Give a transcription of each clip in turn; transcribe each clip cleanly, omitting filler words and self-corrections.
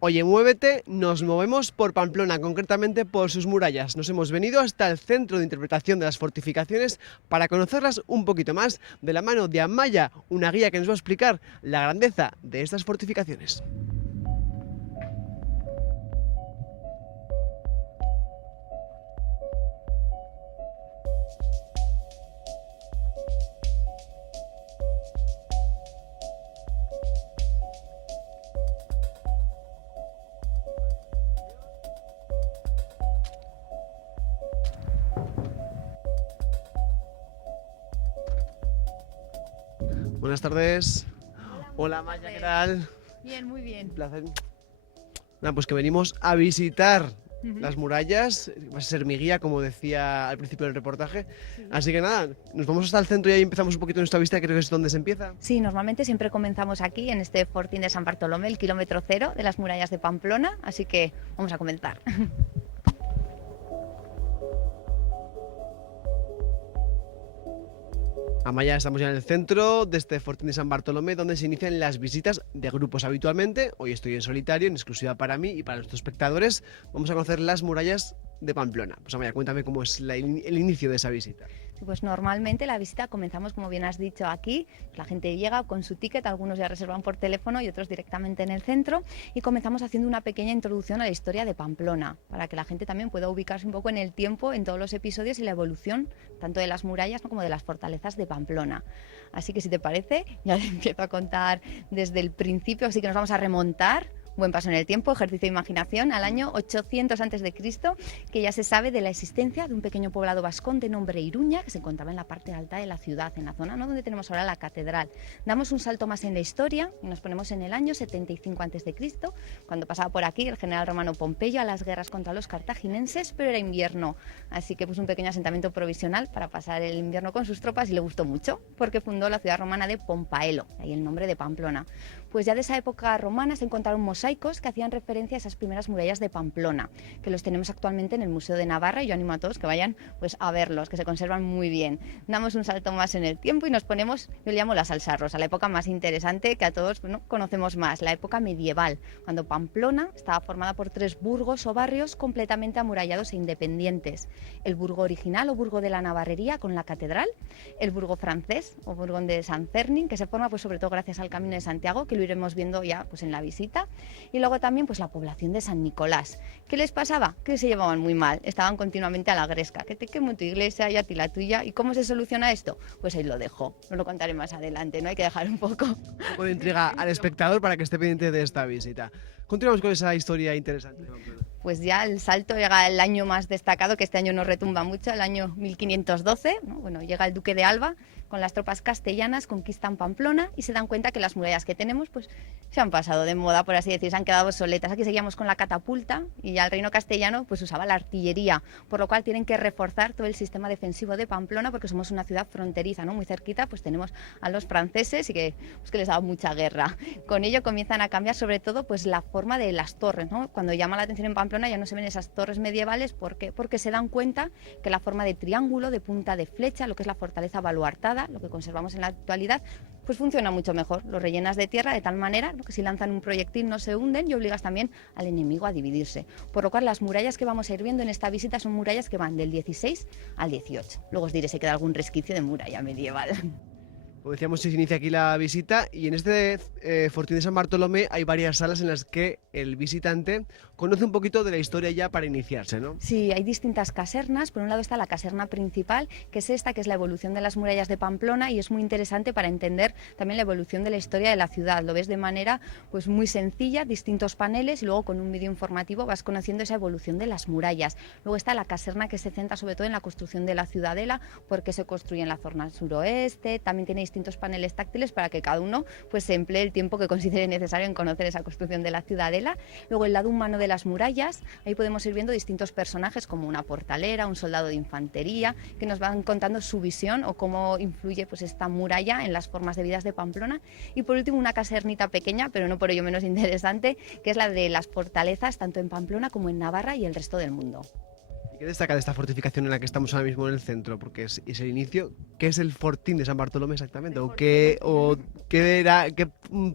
Oye, muévete, nos movemos por Pamplona, concretamente por sus murallas. Nos hemos venido hasta el centro de interpretación de las fortificaciones para conocerlas un poquito más de la mano de Amaya, una guía que nos va a explicar la grandeza de estas fortificaciones. Buenas tardes. Hola, muy Hola buenas Amaya, ¿qué tardes. tal? Bien, muy bien. Un placer. Nada, pues que venimos a visitar Ujú. las murallas, vas a ser mi guía, como decía al principio del reportaje. Sí. Así que nada, nos vamos hasta el centro y ahí empezamos un poquito nuestra visita, creo que es donde se empieza. Sí, normalmente siempre comenzamos aquí en este fortín de San Bartolomé, el kilómetro cero de las murallas de Pamplona, así que vamos a comenzar. Amaya, estamos ya en el centro de este Fortín de San Bartolomé, donde se inician las visitas de grupos habitualmente. Hoy estoy en solitario, en exclusiva para mí y para nuestros espectadores. Vamos a conocer las murallas de Pamplona. Pues Amaya, cuéntame cómo es el inicio de esa visita. Pues normalmente la visita comenzamos, como bien has dicho, aquí. La gente llega con su ticket, algunos ya reservan por teléfono y otros directamente en el centro. Y comenzamos haciendo una pequeña introducción a la historia de Pamplona, para que la gente también pueda ubicarse un poco en el tiempo, en todos los episodios y la evolución, tanto de las murallas como de las fortalezas de Pamplona. Así que si te parece, ya te empiezo a contar desde el principio, así que nos vamos a remontar. Buen paso en el tiempo, ejercicio de imaginación, al año 800 a.C., que ya se sabe de la existencia de un pequeño poblado vascón de nombre Iruña, que se encontraba en la parte alta de la ciudad, en la zona, ¿no?, donde tenemos ahora la catedral. Damos un salto más en la historia y nos ponemos en el año 75 a.C., cuando pasaba por aquí el general romano Pompeyo a las guerras contra los cartagineses, pero era invierno, así que puso un pequeño asentamiento provisional para pasar el invierno con sus tropas y le gustó mucho, porque fundó la ciudad romana de Pompaelo, ahí el nombre de Pamplona. Pues ya de esa época romana se encontraron mosaicos que hacían referencia a esas primeras murallas de Pamplona, que los tenemos actualmente en el Museo de Navarra, y yo animo a todos que vayan pues a verlos, que se conservan muy bien. Damos un salto más en el tiempo y nos ponemos, yo le llamo la salsa rosa, la época más interesante que a todos, bueno, conocemos más, la época medieval, cuando Pamplona estaba formada por 3 burgos o barrios completamente amurallados e independientes. El burgo original o burgo de la Navarrería con la catedral, el burgo francés o burgón de San Cernin, que se forma pues sobre todo gracias al Camino de Santiago, que lo iremos viendo ya pues en la visita, y luego también pues la población de San Nicolás. ¿Qué les pasaba? Que se llevaban muy mal, estaban continuamente a la gresca, que te quemo tu iglesia y a ti la tuya. ¿Y cómo se soluciona esto? Pues ahí lo dejo, no lo contaré más adelante, no hay que dejar un poco Un poco de intriga al espectador para que esté pendiente de esta visita. Continuamos con esa historia interesante. Pues ya el salto llega el año más destacado, que este año nos retumba mucho, el año 1512, ¿no? Bueno, llega el duque de Alba con las tropas castellanas, conquistan Pamplona y se dan cuenta que las murallas que tenemos pues se han pasado de moda, por así decir, se han quedado obsoletas. Aquí seguíamos con la catapulta y ya el reino castellano pues usaba la artillería, por lo cual tienen que reforzar todo el sistema defensivo de Pamplona, porque somos una ciudad fronteriza, ¿no? Muy cerquita pues tenemos a los franceses y que les daba mucha guerra. Con ello comienzan a cambiar sobre todo pues la forma de las torres, ¿no? Cuando llama la atención en Pamplona ya no se ven esas torres medievales, ¿por qué? Porque se dan cuenta que la forma de triángulo, de punta de flecha, lo que es la fortaleza baluartada, lo que conservamos en la actualidad, pues funciona mucho mejor. Lo rellenas de tierra de tal manera, ¿no?, que si lanzan un proyectil no se hunden y obligas también al enemigo a dividirse. Por lo cual las murallas que vamos a ir viendo en esta visita son murallas que van del 16 al 18. Luego os diré si queda algún resquicio de muralla medieval. Como decíamos, se inicia aquí la visita y en este Fortín de San Bartolomé hay varias salas en las que el visitante conoce un poquito de la historia ya para iniciarse, ¿no? Sí, hay distintas casernas. Por un lado está la caserna principal, que es esta, que es la evolución de las murallas de Pamplona, y es muy interesante para entender también la evolución de la historia de la ciudad. Lo ves de manera pues muy sencilla, distintos paneles, y luego con un vídeo informativo vas conociendo esa evolución de las murallas. Luego está la caserna, que se centra sobre todo en la construcción de la ciudadela, porque se construye en la zona suroeste. También tiene distintos paneles táctiles para que cada uno pues se emplee el tiempo que considere necesario en conocer esa construcción de la ciudadela. Luego el lado humano de las murallas, ahí podemos ir viendo distintos personajes como una portalera, un soldado de infantería, que nos van contando su visión o cómo influye pues esta muralla en las formas de vida de Pamplona. Y por último una casernita pequeña, pero no por ello menos interesante, que es la de las fortalezas tanto en Pamplona como en Navarra y el resto del mundo. ¿Y qué destaca de esta fortificación en la que estamos ahora mismo en el centro? Porque es el inicio. ¿Qué es el Fortín de San Bartolomé exactamente? ¿O qué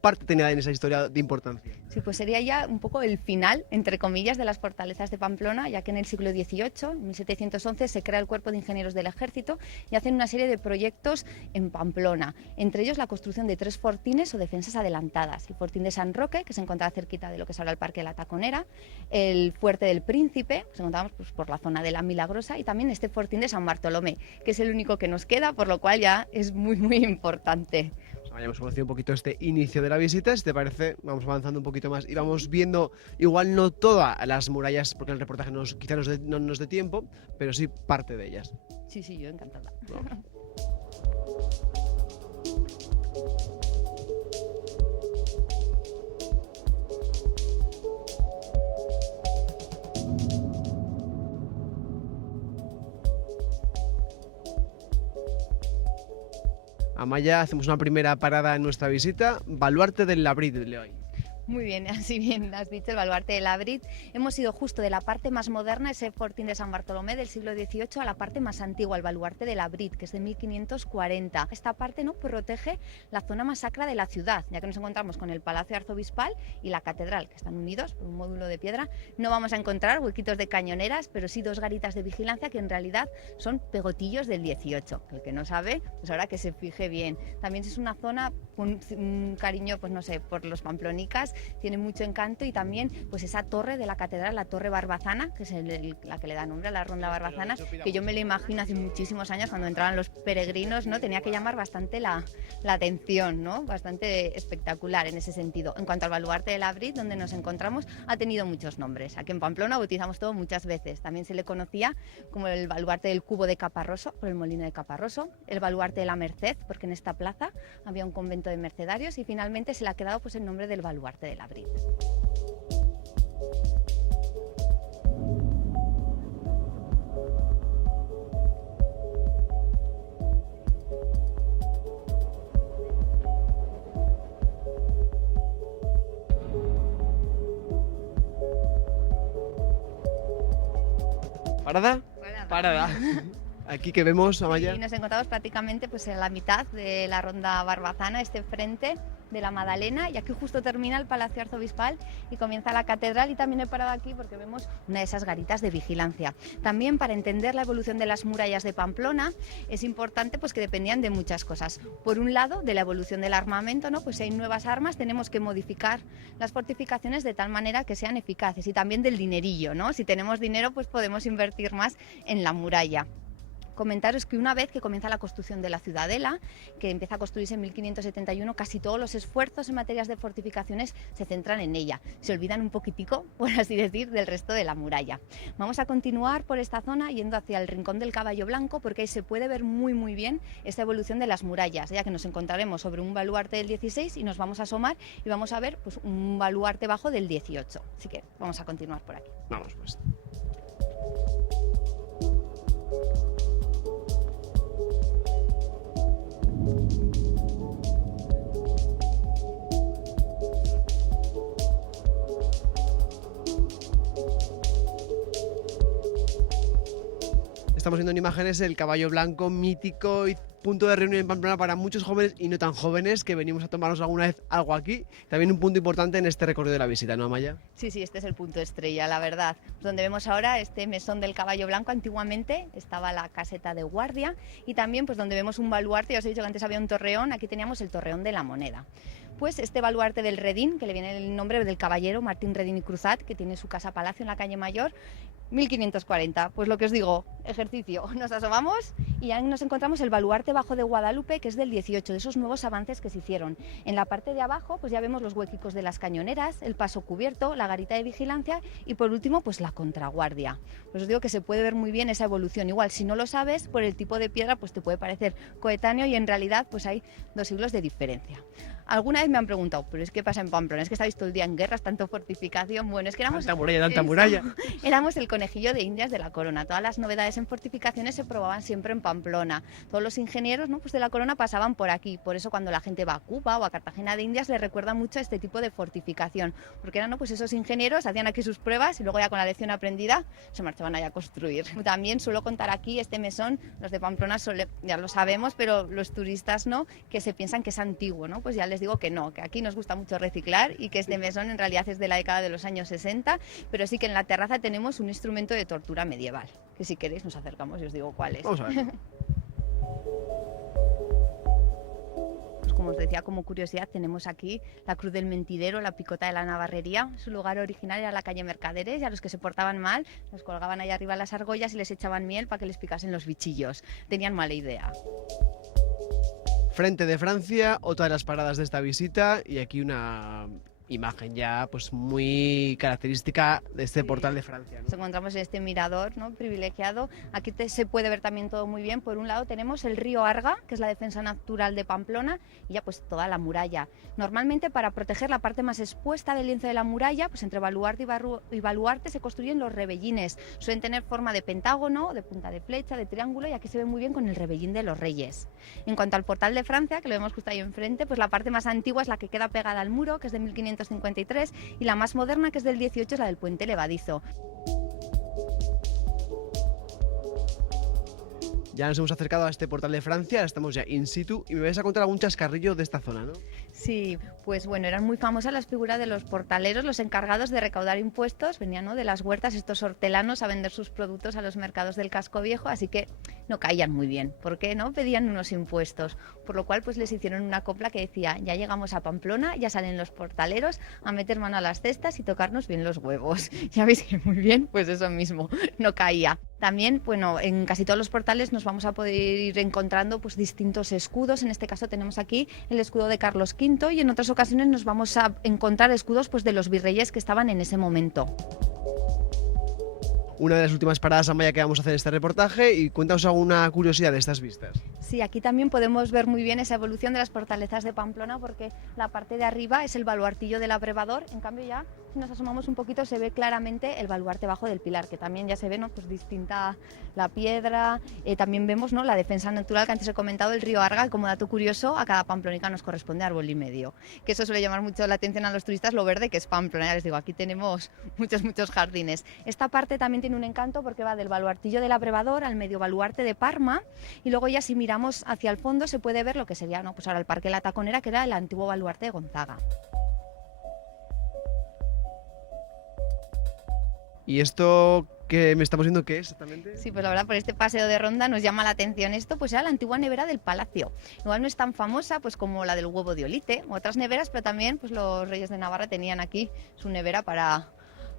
parte tenía en esa historia de importancia? Sí, pues sería ya un poco el final, entre comillas, de las fortalezas de Pamplona, ya que en el siglo XVIII, en 1711, se crea el Cuerpo de Ingenieros del Ejército y hacen una serie de proyectos en Pamplona, entre ellos la construcción de 3 fortines o defensas adelantadas: el fortín de San Roque, que se encontraba cerquita de lo que es ahora el Parque de la Taconera, el fuerte del Príncipe, que se encontraba pues, por la zona de la Milagrosa, y también este fortín de San Bartolomé, que es el único que nos queda, por lo cual ya es muy importante. Hayamos conocido un poquito este inicio de la visita. Si te parece, vamos avanzando un poquito más y vamos viendo, igual no todas las murallas, porque el reportaje quizá no nos dé tiempo, pero sí parte de ellas. Sí, yo encantada. Vamos. Amaya, hacemos una primera parada en nuestra visita, Baluarte del Labrit de hoy. Muy bien, así bien has dicho, el baluarte de Labrit. Hemos ido justo de la parte más moderna, ese fortín de San Bartolomé del siglo XVIII, a la parte más antigua, el baluarte de Labrit, que es de 1540. Esta parte no protege la zona más sacra de la ciudad, ya que nos encontramos con el Palacio Arzobispal y la Catedral, que están unidos por un módulo de piedra. No vamos a encontrar huequitos de cañoneras, pero sí 2 garitas de vigilancia que en realidad son pegotillos del XVIII. El que no sabe, pues ahora que se fije bien. También es una zona con un cariño, pues no sé, por los pamplonicas, tiene mucho encanto, y también pues esa torre de la catedral, la Torre Barbazana, que es la que le da nombre a la Ronda Barbazana, que yo me la imagino hace muchísimos años cuando entraban los peregrinos, ¿no? Tenía que llamar bastante la atención, ¿no? Bastante espectacular en ese sentido. En cuanto al baluarte de Labrit, donde nos encontramos, ha tenido muchos nombres. Aquí en Pamplona bautizamos todo muchas veces. También se le conocía como el baluarte del Cubo de Caparroso, por el molino de Caparroso, el baluarte de la Merced, porque en esta plaza había un convento de mercedarios, y finalmente se le ha quedado pues el nombre del baluarte de Labrit. ¿Parada? Parada. Aquí que vemos, Amaya. Y nos encontramos prácticamente pues en la mitad de la Ronda Barbazana, este frente de la Madalena, y aquí justo termina el Palacio Arzobispal y comienza la Catedral, y también he parado aquí porque vemos una de esas garitas de vigilancia. También, para entender la evolución de las murallas de Pamplona, es importante pues que dependían de muchas cosas. Por un lado, de la evolución del armamento, ¿no? Pues si hay nuevas armas tenemos que modificar las fortificaciones de tal manera que sean eficaces, y también del dinerillo, ¿no? Si tenemos dinero pues podemos invertir más en la muralla. Comentaros que una vez que comienza la construcción de la ciudadela, que empieza a construirse en 1571, casi todos los esfuerzos en materias de fortificaciones se centran en ella. Se olvidan un poquitico, por así decir, del resto de la muralla. Vamos a continuar por esta zona yendo hacia el Rincón del Caballo Blanco, porque ahí se puede ver muy bien esta evolución de las murallas, ya que nos encontraremos sobre un baluarte del 16 y nos vamos a asomar y vamos a ver pues, un baluarte bajo del 18. Así que vamos a continuar por aquí. Vamos pues. Estamos viendo en imágenes el Caballo Blanco, mítico y punto de reunión en Pamplona para muchos jóvenes y no tan jóvenes que venimos a tomarnos alguna vez algo aquí. También un punto importante en este recorrido de la visita, ¿no, Amaya? Sí, este es el punto estrella, la verdad. Pues donde vemos ahora este mesón del Caballo Blanco, antiguamente estaba la caseta de guardia, y también pues donde vemos un baluarte. Ya os he dicho que antes había un torreón, aquí teníamos el torreón de la Moneda. Pues este baluarte del Redín, que le viene el nombre del caballero Martín Redín y Cruzat, que tiene su casa palacio en la calle Mayor, 1540. Pues lo que os digo, ejercicio. Nos asomamos y ya nos encontramos el baluarte bajo de Guadalupe, que es del 18, de esos nuevos avances que se hicieron. En la parte de abajo pues ya vemos los huequicos de las cañoneras, el paso cubierto, la garita de vigilancia y por último pues la contraguardia. Pues os digo que se puede ver muy bien esa evolución. Igual si no lo sabes, por el tipo de piedra pues te puede parecer coetáneo, y en realidad pues hay 2 siglos de diferencia. Alguna vez me han preguntado, ¿pero es qué pasa en Pamplona? ¿Es que estáis todo el día en guerras, tanto fortificación? Bueno, es que éramos... Tanta muralla. Éramos el conejillo de Indias de la corona. Todas las novedades en fortificaciones se probaban siempre en Pamplona. Todos los ingenieros, ¿no? Pues de la corona pasaban por aquí. Por eso cuando la gente va a Cuba o a Cartagena de Indias le recuerda mucho este tipo de fortificación. Porque eran, ¿no? Pues esos ingenieros hacían aquí sus pruebas y luego ya con la lección aprendida se marchaban allá a construir. También suelo contar aquí este mesón, los de Pamplona ya lo sabemos, pero los turistas no, que se piensan que es antiguo, ¿no? Pues ya les digo que no, que aquí nos gusta mucho reciclar y que este mesón en realidad es de la década de los años 60, pero sí que en la terraza tenemos un instrumento de tortura medieval, que si queréis nos acercamos y os digo cuál es. Vamos a ver. Como os decía, como curiosidad, tenemos aquí la Cruz del Mentidero, la Picota de la Navarrería. Su lugar original era la calle Mercaderes, y a los que se portaban mal los colgaban ahí arriba las argollas y les echaban miel para que les picasen los bichillos. Tenían mala idea. Frente de Francia, otra de las paradas de esta visita, y aquí una imagen ya pues muy característica de este portal de Francia, ¿no? Nos encontramos en este mirador, ¿no?, privilegiado. Aquí se puede ver también todo muy bien. Por un lado tenemos el río Arga, que es la defensa natural de Pamplona, y ya pues toda la muralla. Normalmente, para proteger la parte más expuesta del lienzo de la muralla, pues entre baluarte y baluarte se construyen los rebellines. Suelen tener forma de pentágono, de punta de flecha, de triángulo, y aquí se ve muy bien con el rebellín de los reyes. En cuanto al portal de Francia, que lo vemos justo ahí enfrente, pues la parte más antigua es la que queda pegada al muro, que es de 1553, y la más moderna, que es del 18, es la del puente levadizo. Ya nos hemos acercado a este portal de Francia, ahora estamos ya in situ y me vais a contar algún chascarrillo de esta zona, ¿no? Sí, pues bueno, eran muy famosas las figuras de los portaleros, los encargados de recaudar impuestos. Venían, ¿no?, de las huertas, estos hortelanos, a vender sus productos a los mercados del casco viejo, así que no caían muy bien, porque no pedían unos impuestos, por lo cual pues les hicieron una copla que decía: ya llegamos a Pamplona, ya salen los portaleros a meter mano a las cestas y tocarnos bien los huevos. Ya veis que muy bien, pues eso mismo, no caía. También, bueno, en casi todos los portales nos vamos a poder ir encontrando pues distintos escudos. En este caso tenemos aquí el escudo de Carlos V, y en otras ocasiones nos vamos a encontrar escudos pues de los virreyes que estaban en ese momento. Una de las últimas paradas, Amaya, que vamos a hacer en este reportaje, y cuéntanos alguna curiosidad de estas vistas. Sí, aquí también podemos ver muy bien esa evolución de las fortalezas de Pamplona, porque la parte de arriba es el baluartillo del abrevador. En cambio, ya si nos asomamos un poquito se ve claramente el baluarte bajo del pilar, que también ya se ve, ¿no?, pues distinta la piedra. También vemos, ¿no?, la defensa natural que antes he comentado, el río Arga. Como dato curioso, a cada pamplónica nos corresponde árbol y medio, que eso suele llamar mucho la atención a los turistas, lo verde que es Pamplona. Ya les digo, aquí tenemos muchos jardines. Esta parte también tiene un encanto porque va del baluartillo del abrevador al medio baluarte de Parma, y luego ya si miramos hacia el fondo se puede ver lo que sería, ¿no?, pues ahora el Parque La Taconera, que era el antiguo baluarte de Gonzaga. ¿Y esto que me estamos viendo qué es exactamente? Sí, pues la verdad, por este paseo de ronda nos llama la atención esto, pues era la antigua nevera del palacio. Igual no es tan famosa pues como la del huevo de Olite u otras neveras, pero también pues los reyes de Navarra tenían aquí su nevera para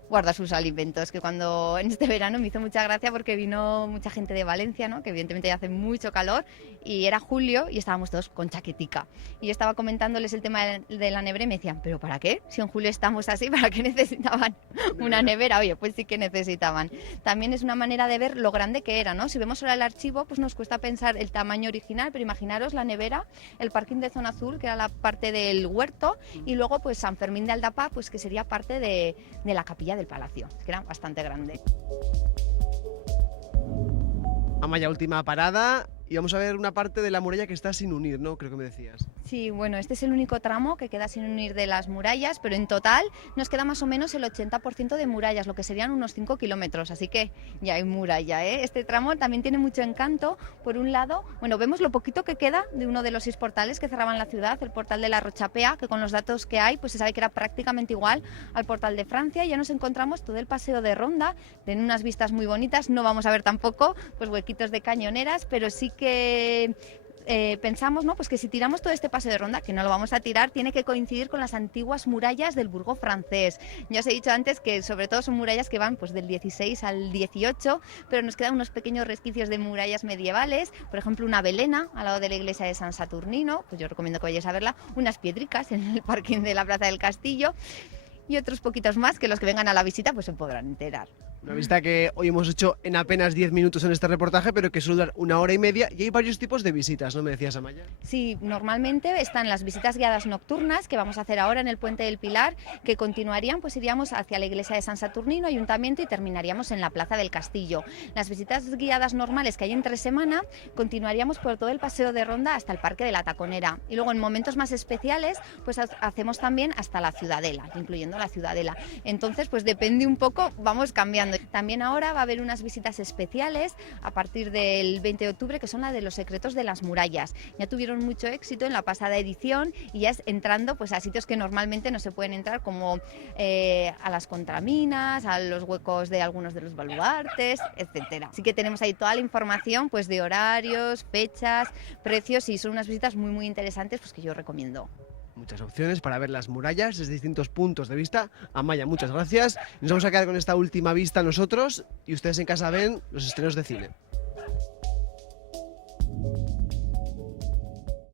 guarda sus alimentos, que cuando en este verano me hizo mucha gracia porque vino mucha gente de Valencia, ¿no?, que evidentemente ya hace mucho calor, y era julio y estábamos todos con chaquetica. Y yo estaba comentándoles el tema de la nevera y me decían: ¿pero para qué? Si en julio estamos así, ¿para qué necesitaban una nevera? Oye, pues sí que necesitaban. También es una manera de ver lo grande que era, ¿no? Si vemos solo el archivo, pues nos cuesta pensar el tamaño original, pero imaginaros la nevera, el parking de Zona Azul, que era la parte del huerto, y luego pues San Fermín de Aldapa, pues que sería parte de la capilla del palacio, que era bastante grande. Amaya, última parada, y vamos a ver una parte de la muralla que está sin unir, ¿no? Creo que me decías. Sí, bueno, este es el único tramo que queda sin unir de las murallas, pero en total nos queda más o menos el 80% de murallas, lo que serían unos 5 kilómetros, así que ya hay muralla, ¿eh? Este tramo también tiene mucho encanto. Por un lado, bueno, vemos lo poquito que queda de uno de los 6 portales que cerraban la ciudad, el portal de la Rochapea, que con los datos que hay, pues se sabe que era prácticamente igual al portal de Francia. Ya nos encontramos todo el paseo de ronda, en unas vistas muy bonitas. No vamos a ver tampoco pues huequitos de cañoneras, pero sí que pensamos, ¿no?, pues que si tiramos todo este paseo de ronda, que no lo vamos a tirar, tiene que coincidir con las antiguas murallas del Burgo francés. Ya os he dicho antes que sobre todo son murallas que van pues del 16 al 18, pero nos quedan unos pequeños resquicios de murallas medievales, por ejemplo una velena al lado de la iglesia de San Saturnino, pues yo recomiendo que vayáis a verla, unas piedricas en el parking de la Plaza del Castillo, y otros poquitos más que los que vengan a la visita pues se podrán enterar. Una visita que hoy hemos hecho en apenas 10 minutos en este reportaje, pero que suele durar 1 hora y media, y hay varios tipos de visitas, ¿no me decías, Amaya? Sí, normalmente están las visitas guiadas nocturnas que vamos a hacer ahora en el Puente del Pilar, que continuarían, pues iríamos hacia la iglesia de San Saturnino, ayuntamiento, y terminaríamos en la Plaza del Castillo. Las visitas guiadas normales que hay entre semana, continuaríamos por todo el paseo de ronda hasta el Parque de la Taconera, y luego en momentos más especiales pues hacemos también hasta la Ciudadela, incluyendo visitando la Ciudadela. Entonces, pues depende un poco, vamos cambiando. También ahora va a haber unas visitas especiales a partir del 20 de octubre, que son la de los secretos de las murallas. Ya tuvieron mucho éxito en la pasada edición y ya es entrando pues a sitios que normalmente no se pueden entrar, como a las contraminas, a los huecos de algunos de los baluartes, etcétera. Así que tenemos ahí toda la información pues de horarios, fechas, precios, y son unas visitas muy interesantes pues que yo recomiendo. Muchas opciones para ver las murallas desde distintos puntos de vista. Amaya, muchas gracias. Nos vamos a quedar con esta última vista nosotros y ustedes en casa ven los estrenos de cine.